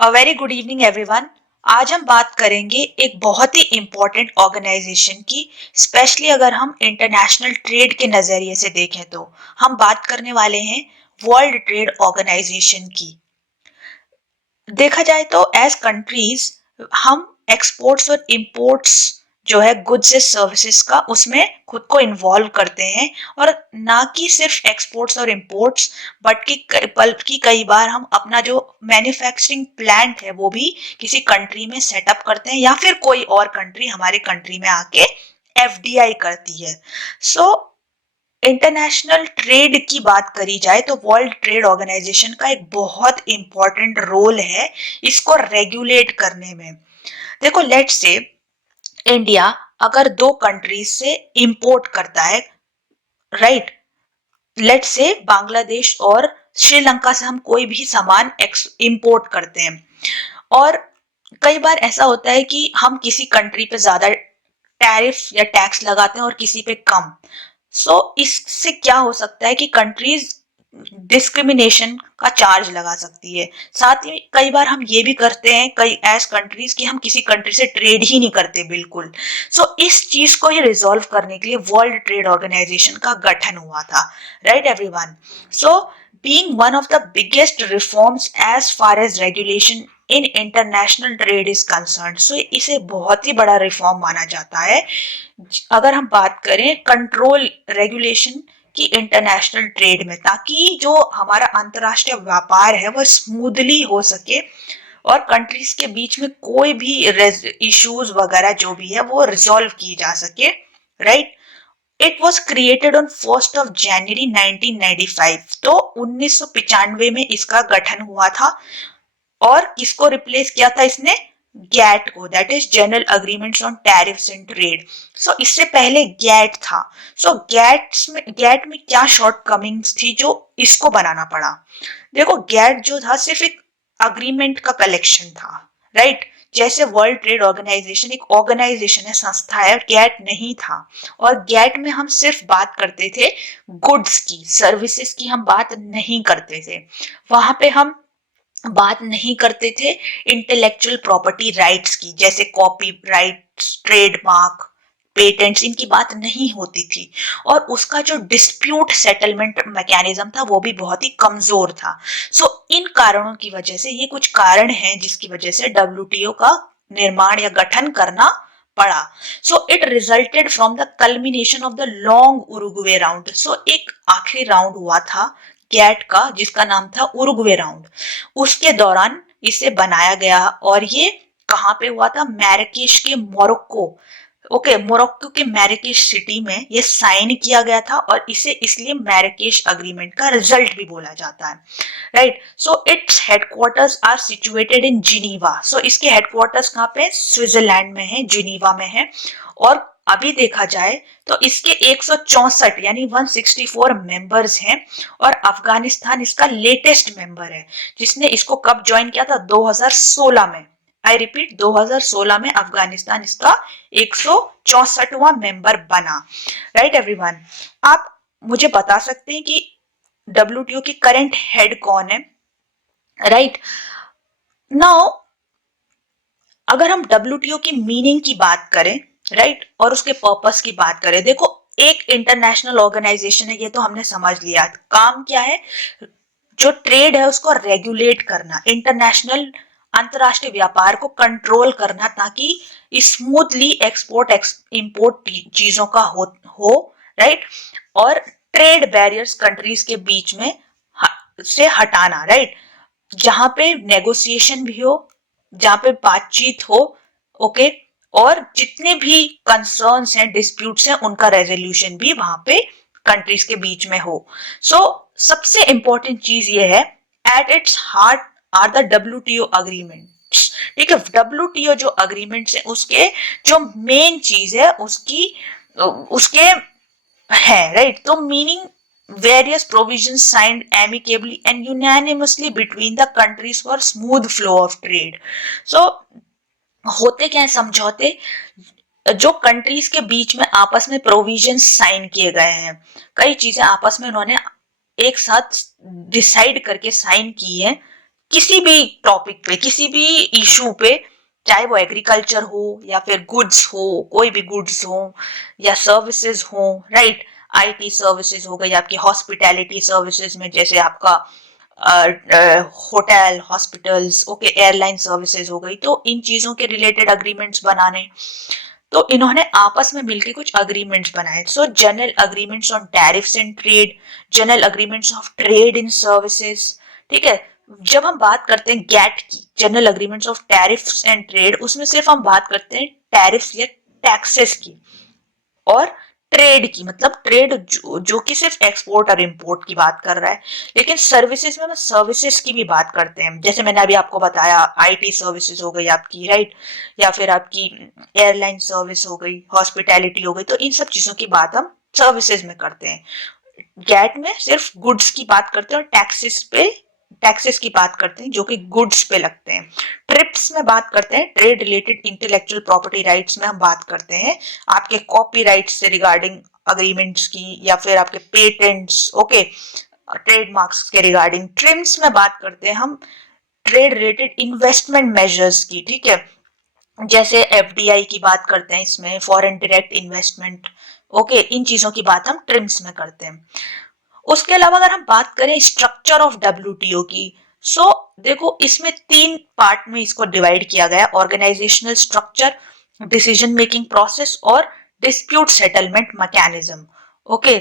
Very good evening everyone. आज हम बात करेंगे एक बहुत ही इम्पोर्टेंट ऑर्गेनाइजेशन की। स्पेशली अगर हम इंटरनेशनल ट्रेड के नज़रिए से देखें तो हम बात करने वाले हैं वर्ल्ड ट्रेड ऑर्गेनाइजेशन की। देखा जाए तो एज कंट्रीज हम एक्सपोर्ट्स और इंपोर्ट्स जो है गुड्स एंड सर्विसेज का उसमें खुद को इन्वॉल्व करते हैं। और ना कि सिर्फ एक्सपोर्ट्स और इंपोर्ट्स बल्कि कई बार हम अपना जो मैन्युफैक्चरिंग प्लांट है वो भी किसी कंट्री में सेटअप करते हैं या फिर कोई और कंट्री हमारे कंट्री में आके एफडीआई करती है। सो इंटरनेशनल ट्रेड की बात करी जाए तो वर्ल्ड ट्रेड ऑर्गेनाइजेशन का एक बहुत इंपॉर्टेंट रोल है इसको रेगुलेट करने में। देखो लेट्स से इंडिया अगर दो कंट्रीज से इंपोर्ट करता है, राइट, लेट्स से बांग्लादेश और श्रीलंका से हम कोई भी सामान इंपोर्ट करते हैं और कई बार ऐसा होता है कि हम किसी कंट्री पे ज्यादा टैरिफ या टैक्स लगाते हैं और किसी पे कम। इससे क्या हो सकता है कि कंट्रीज डिस्क्रिमिनेशन का चार्ज लगा सकती है। साथ ही कई बार हम ये भी करते हैं कई एज कंट्रीज कि हम किसी कंट्री से ट्रेड ही नहीं करते बिल्कुल। इस चीज को ही रिजॉल्व करने के लिए वर्ल्ड ट्रेड ऑर्गेनाइजेशन का गठन हुआ था, right everyone. So being one of the biggest reforms as far as regulation in international trade is concerned, इसे बहुत ही बड़ा रिफॉर्म माना जाता है अगर हम बात करें कंट्रोल रेगुलेशन की इंटरनेशनल ट्रेड में, ताकि जो हमारा अंतरराष्ट्रीय व्यापार है वो स्मूथली हो सके और कंट्रीज के बीच में कोई भी इश्यूज वगैरह जो भी है वो रिजॉल्व की जा सके, right. It was created on 1st of January 1995, तो 1995 में इसका गठन हुआ था। और किसको रिप्लेस किया था इसने? गैट को, that is general agreements on tariffs and trade. इससे पहले गैट था। गैट में क्या शॉर्ट कमिंग्स थी जो इसको बनाना पड़ा? देखो गैट जो था सिर्फ एक अग्रीमेंट का कलेक्शन था, राइट। जैसे वर्ल्ड ट्रेड ऑर्गेनाइजेशन एक ऑर्गेनाइजेशन है, संस्था है, गैट नहीं था। और गैट में हम सिर्फ बात करते थे गुड्स की, सर्विसेज की हम बात नहीं करते थे। वहां पे हम बात नहीं करते थे इंटेलेक्चुअल प्रॉपर्टी राइट्स की, जैसे कॉपी राइट्स, ट्रेडमार्क, पेटेंट्स, इनकी बात नहीं होती थी। और उसका जो डिस्प्यूट सेटलमेंट मैकेनिज्म था वो भी बहुत ही कमजोर था। इन कारणों की वजह से, ये कुछ कारण हैं जिसकी वजह से डब्ल्यूटीओ का निर्माण या गठन करना पड़ा। It resulted from the culmination of the long Uruguay round. एक आखिरी राउंड हुआ था गैट का जिसका नाम था उरुग्वे राउंड। उसके दौरान इसे बनाया गया और ये कहाँ पे हुआ था? मैराकेश के मोरक्को, मोरक्को के मैराकेश सिटी में ये साइन किया गया था और इसे इसलिए मैराकेश अग्रीमेंट का रिजल्ट भी बोला जाता है, right. Its headquarters are situated in Geneva. इसके हेडक्वार्टर्स कहाँ पे? स्विट्जरलैंड में है, जिनीवा में है। और अभी देखा जाए तो इसके 164 यानी 164 मेंबर्स हैं और अफगानिस्तान इसका लेटेस्ट मेंबर है जिसने इसको कब ज्वाइन किया था? 2016 में। आई रिपीट, 2016 में अफगानिस्तान इसका 164वां मेंबर बना, राइट एवरीवन। आप मुझे बता सकते हैं कि डब्ल्यूटीओ की करंट हेड कौन है, राइट। नाउ अगर हम डब्ल्यूटीओ की मीनिंग की बात करें, राइट, और उसके पर्पस की बात करें, देखो एक इंटरनेशनल ऑर्गेनाइजेशन है, ये तो हमने समझ लिया। काम क्या है? जो ट्रेड है उसको रेगुलेट करना, इंटरनेशनल अंतरराष्ट्रीय व्यापार को कंट्रोल करना ताकि स्मूथली एक्सपोर्ट इंपोर्ट चीजों का हो, राइट। और ट्रेड बैरियर्स कंट्रीज के बीच में से हटाना, राइट। जहां पे नेगोशिएशन भी हो, जहां पे बातचीत हो, ओके, और जितने भी कंसर्न्स हैं, डिस्प्यूट्स हैं, उनका रेजोल्यूशन भी वहां पे कंट्रीज के बीच में हो। सबसे इंपॉर्टेंट चीज ये है, at its heart are the WTO agreements. ठीक है, डब्ल्यूटीओ जो अग्रीमेंट्स है उसके जो मेन चीज है उसके है, राइट। तो meaning various provisions signed amicably and unanimously between the countries for smooth flow of trade. होते क्या है समझौते? जो कंट्रीज के बीच में आपस में प्रोविजन साइन किए गए हैं, कई चीजें आपस में उन्होंने एक साथ डिसाइड करके साइन की है किसी भी टॉपिक पे, किसी भी इशू पे, चाहे वो एग्रीकल्चर हो या फिर गुड्स हो, कोई भी गुड्स हो या सर्विसेज हो, राइट। आईटी सर्विसेज हो गई आपकी, हॉस्पिटैलिटी सर्विसेज में जैसे आपका hotel, hospitals, okay, airline services हो गई, तो इन चीजों के रिलेटेड अग्रीमेंट्स बनाने। तो इन्होंने आपस में मिलकर कुछ अग्रीमेंट्स बनाए। सो general agreements on tariffs and trade, general agreements of trade in services, ठीक है। जब हम बात करते हैं गैट की, general agreements of tariffs and trade, उसमें सिर्फ हम बात करते हैं टैरिफ्स या टैक्सेस की, और ट्रेड की, मतलब ट्रेड जो कि सिर्फ एक्सपोर्ट और इंपोर्ट की बात कर रहा है। लेकिन सर्विसेज में हम सर्विसेज की भी बात करते हैं, जैसे मैंने अभी आपको बताया आईटी सर्विसेज हो गई आपकी, राइट, या फिर आपकी एयरलाइन सर्विस हो गई, हॉस्पिटैलिटी हो गई, तो इन सब चीजों की बात हम सर्विसेज में करते हैं। गैट में सिर्फ गुड्स की बात करते हैं और टैक्सेस की बात करते हैं जो कि गुड्स पे लगते हैं। ट्रिप्स में बात करते हैं trade related intellectual property rights में हम बात करते हैं आपके कॉपीराइट से रिगार्डिंग अग्रीमेंट्स की, या फिर आपके पेटेंट्स, ओके, ट्रेडमार्क्स के रिगार्डिंग। ट्रिम्स में बात करते हैं हम ट्रेड रिलेटेड इन्वेस्टमेंट मेजर्स की, ठीक है, जैसे एफडीआई की बात करते हैं इसमें, फॉरेन डायरेक्ट इन्वेस्टमेंट, ओके, इन चीजों की बात हम ट्रिम्स में करते हैं। उसके अलावा अगर हम बात करें स्ट्रक्चर ऑफ डब्ल्यूटीओ की, सो देखो इसमें 3 पार्ट में इसको डिवाइड किया गया, organisational structure, decision making process और dispute settlement mechanism, okay.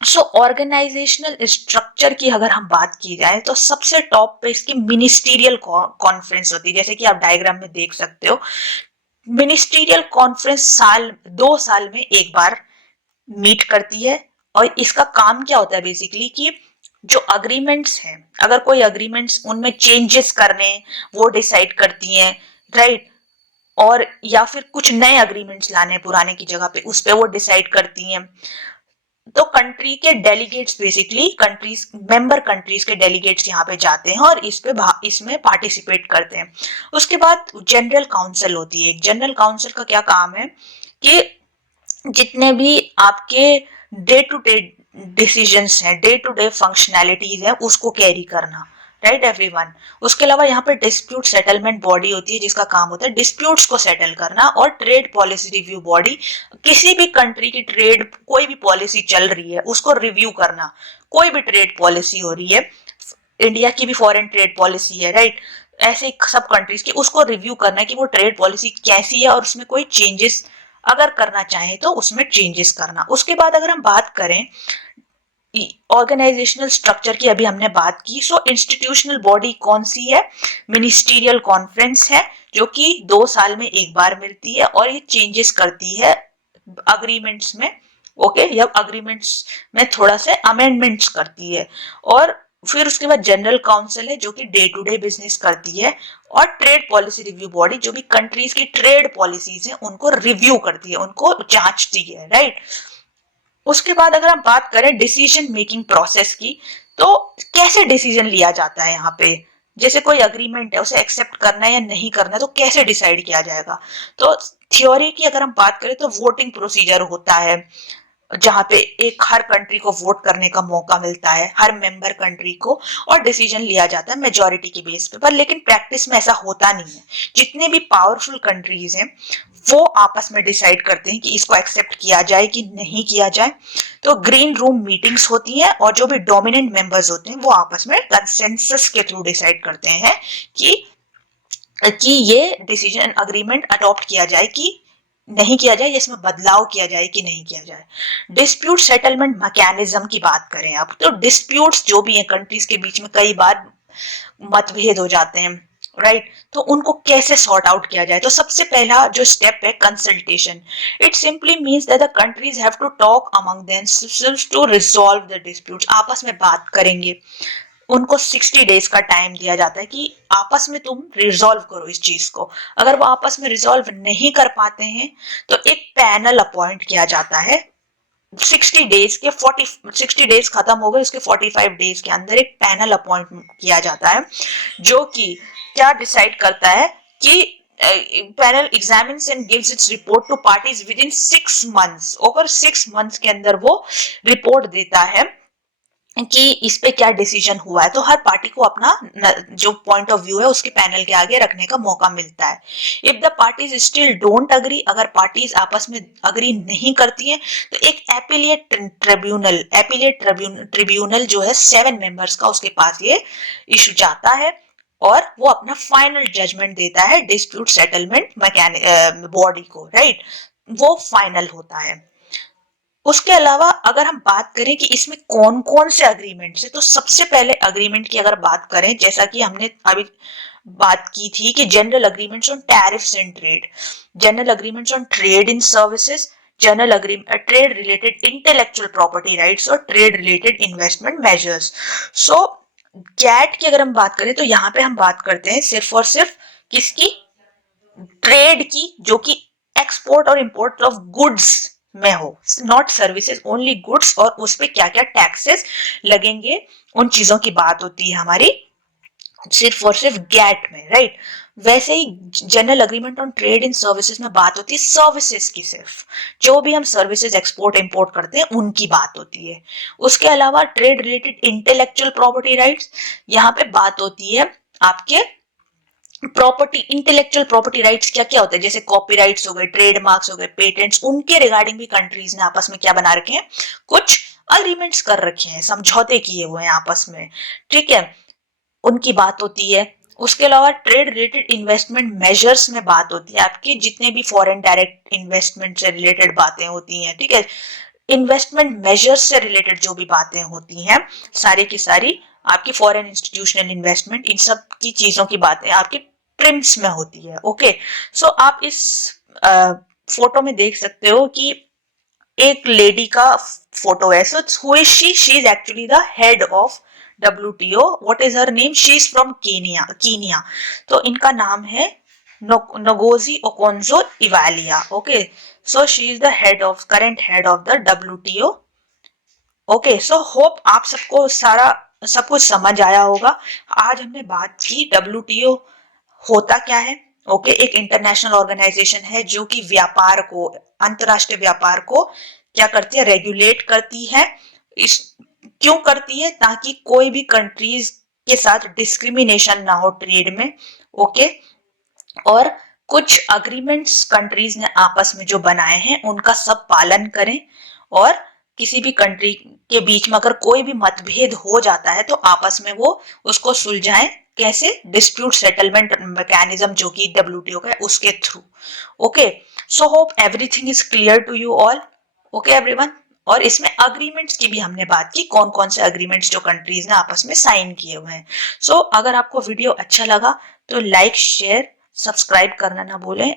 So organisational structure की अगर हम बात की जाए तो सबसे टॉप पे इसकी मिनिस्टीरियल कॉन्फ्रेंस होती है, जैसे कि आप डायग्राम में देख सकते हो। मिनिस्टीरियल कॉन्फ्रेंस 2 साल में एक बार मीट करती है, और इसका काम क्या होता है बेसिकली कि जो अग्रीमेंट्स हैं, अगर कोई अग्रीमेंट्स उनमें चेंजेस करने, वो डिसाइड करती हैं, राइट, और या फिर कुछ नए अग्रीमेंट्स लाने पुराने की जगह पे, उस पे वो डिसाइड करती हैं। तो कंट्री के delegates, basically countries, member countries के डेलीगेट्स यहाँ पे जाते हैं और इसमें पार्टिसिपेट करते हैं। उसके बाद जनरल काउंसिल होती है। एक जनरल काउंसिल का क्या काम है कि जितने भी आपके डे टू डे डिसीजंस हैं, डे टू डे फंक्शनैलिटीज हैं, उसको कैरी करना, राइट एवरीवन। उसके अलावा यहाँ पे डिस्प्यूट सेटलमेंट बॉडी होती है जिसका काम होता है डिस्प्यूट्स को सेटल करना, और ट्रेड पॉलिसी रिव्यू बॉडी, किसी भी कंट्री की ट्रेड कोई भी पॉलिसी चल रही है उसको रिव्यू करना। कोई भी ट्रेड पॉलिसी हो रही है, इंडिया की भी फॉरेन ट्रेड पॉलिसी है, राइट, ऐसे सब कंट्रीज की, उसको रिव्यू करना है कि वो ट्रेड पॉलिसी कैसी है और उसमें कोई चेंजेस अगर करना चाहे तो उसमें चेंजेस करना। उसके बाद अगर हम बात करें ऑर्गेनाइजेशनल स्ट्रक्चर की, अभी हमने बात की, सो इंस्टीट्यूशनल बॉडी कौन सी है, मिनिस्टीरियल कॉन्फ्रेंस है, जो कि 2 साल में एक बार मिलती है और ये चेंजेस करती है अग्रीमेंट्स में, ओके, या अग्रीमेंट्स में थोड़ा सा अमेंडमेंट्स करती है। और फिर उसके बाद जनरल काउंसिल है जो कि डे टू डे बिजनेस करती है, और ट्रेड पॉलिसी रिव्यू बॉडी जो भी कंट्रीज की ट्रेड पॉलिसीज हैं उनको रिव्यू करती है, उनको जांचती है, राइट। उसके बाद अगर हम बात करें डिसीजन मेकिंग प्रोसेस की, तो कैसे डिसीजन लिया जाता है यहाँ पे, जैसे कोई अग्रीमेंट है उसे एक्सेप्ट करना है या नहीं करना है, तो कैसे डिसाइड किया जाएगा। तो थ्योरी की अगर हम बात करें तो वोटिंग प्रोसीजर होता है, जहां पे एक हर कंट्री को वोट करने का मौका मिलता है, हर मेंबर कंट्री को, और डिसीजन लिया जाता है मेजॉरिटी के बेस पे। पर लेकिन प्रैक्टिस में ऐसा होता नहीं है। जितने भी पावरफुल कंट्रीज हैं वो आपस में डिसाइड करते हैं कि इसको एक्सेप्ट किया जाए कि नहीं किया जाए। तो ग्रीन रूम मीटिंग्स होती हैं, और जो भी डोमिनेंट मेंबर्स होते हैं वो आपस में कंसेंसस के थ्रू डिसाइड करते हैं कि ये डिसीजन अग्रीमेंट अडॉप्ट किया जाए कि नहीं किया जाए, इसमें बदलाव किया जाए कि नहीं किया जाए। डिस्प्यूट सेटलमेंट मैकेनिज्म की बात करें आप, तो डिस्प्यूट्स जो भी हैं कंट्रीज के बीच में कई बार मतभेद हो जाते हैं, राइट, तो उनको कैसे सॉर्ट आउट किया जाए। तो सबसे पहला जो स्टेप है consultation. It simply means that the countries have to talk among themselves to resolve the disputes. आपस में बात करेंगे, उनको 60 डेज का टाइम दिया जाता है कि आपस में तुम रिजॉल्व करो इस चीज को। अगर वो आपस में रिजॉल्व नहीं कर पाते हैं तो एक पैनल अपॉइंट किया जाता है। 60 डेज खत्म हो गए, उसके 45 डेज के अंदर एक पैनल अपॉइंट किया जाता है जो कि क्या डिसाइड करता है कि panel examines and gives its report to parties within 6 months. Over 6 months के अंदर वो रिपोर्ट देता है कि इस पे क्या डिसीजन हुआ है, तो हर पार्टी को अपना जो पॉइंट ऑफ व्यू है उसके पैनल के आगे रखने का मौका मिलता है। If the parties still don't agree, अगर पार्टीज आपस में अग्री नहीं करती हैं तो एक एपीलिएट ट्रिब्यूनल जो है 7 मेंबर्स का, उसके पास ये इशू जाता है और वो अपना फाइनल जजमेंट देता है डिस्प्यूट सेटलमेंट बॉडी को, राइट, वो फाइनल होता है। उसके अलावा अगर हम बात करें कि इसमें कौन कौन से अग्रीमेंट्स है, तो सबसे पहले अग्रीमेंट की अगर बात करें, जैसा कि हमने अभी बात की थी कि general agreements on tariffs and trade, general agreements on trade in services, general agreement trade related intellectual property rights और ट्रेड रिलेटेड इन्वेस्टमेंट मेजर्स। सो गैट की अगर हम बात करें तो यहाँ पे हम बात करते हैं सिर्फ और सिर्फ किसकी, ट्रेड की, जो कि एक्सपोर्ट और इंपोर्ट ऑफ गुड्स में हो, नॉट सर्विसेज, ओनली गुड्स, और उस पे क्या क्या टैक्सेस लगेंगे उन चीजों की बात होती है हमारी सिर्फ और सिर्फ गैट में, राइट। वैसे ही general agreement on trade in services में बात होती है सर्विसेज की, सिर्फ जो भी हम सर्विसेज एक्सपोर्ट इंपोर्ट करते हैं उनकी बात होती है। उसके अलावा trade related intellectual property rights, यहाँ पे बात होती है आपके प्रॉपर्टी, इंटेलेक्चुअल प्रॉपर्टी राइट्स क्या क्या होते हैं, जैसे कॉपीराइट्स हो गए, ट्रेडमार्क्स हो गए, पेटेंट्स, उनके रिगार्डिंग भी कंट्रीज ने आपस में क्या बना रखे हैं, कुछ अग्रीमेंट्स कर रखे हैं, समझौते किए हुए हैं आपस में, ठीक है, उनकी बात होती है। उसके अलावा ट्रेड रिलेटेड इन्वेस्टमेंट मेजर्स में बात होती है आपकी जितने भी फॉरेन डायरेक्ट इन्वेस्टमेंट से रिलेटेड बातें होती हैं, ठीक है, इन्वेस्टमेंट मेजर्स से रिलेटेड जो भी बातें होती हैं सारी की सारी आपकी फॉरेन इंस्टीट्यूशनल इन्वेस्टमेंट, इन सब की चीजों की बातें आपकी ट्रिम्स में होती है। ओके, सो आप इस फोटो में देख सकते हो कि एक लेडी का फोटो है। So who is she is actually the head of WTO। What is her name, she is from Kenya. तो इनका नाम है Ngozi Okonjo Iweala. Okay, so she is the current head of the WTO। Okay, so hope आप सबको सारा सब कुछ समझ आया होगा। आज हमने बात की WTO होता क्या है। ओके, एक इंटरनेशनल ऑर्गेनाइजेशन है जो कि व्यापार को, अंतरराष्ट्रीय व्यापार को क्या करती है, रेगुलेट करती है। इस क्यों करती है, ताकि कोई भी कंट्रीज के साथ डिस्क्रिमिनेशन ना हो ट्रेड में। ओके, और कुछ अग्रीमेंट्स कंट्रीज ने आपस में जो बनाए हैं उनका सब पालन करें, और किसी भी कंट्री के बीच में अगर कोई भी मतभेद हो जाता है तो आपस में वो उसको सुलझाएं, कैसे, डिस्प्यूट सेटलमेंट मैकेनिज्म जो कि WTO का है उसके थ्रू। Okay, so hope everything is clear to you all. Okay everyone, और इसमें अग्रीमेंट्स की भी हमने बात की, कौन कौन से अग्रीमेंट्स जो कंट्रीज ने आपस में साइन किए हुए हैं। सो अगर आपको वीडियो अच्छा लगा तो लाइक, शेयर, सब्सक्राइब करना ना भूलें।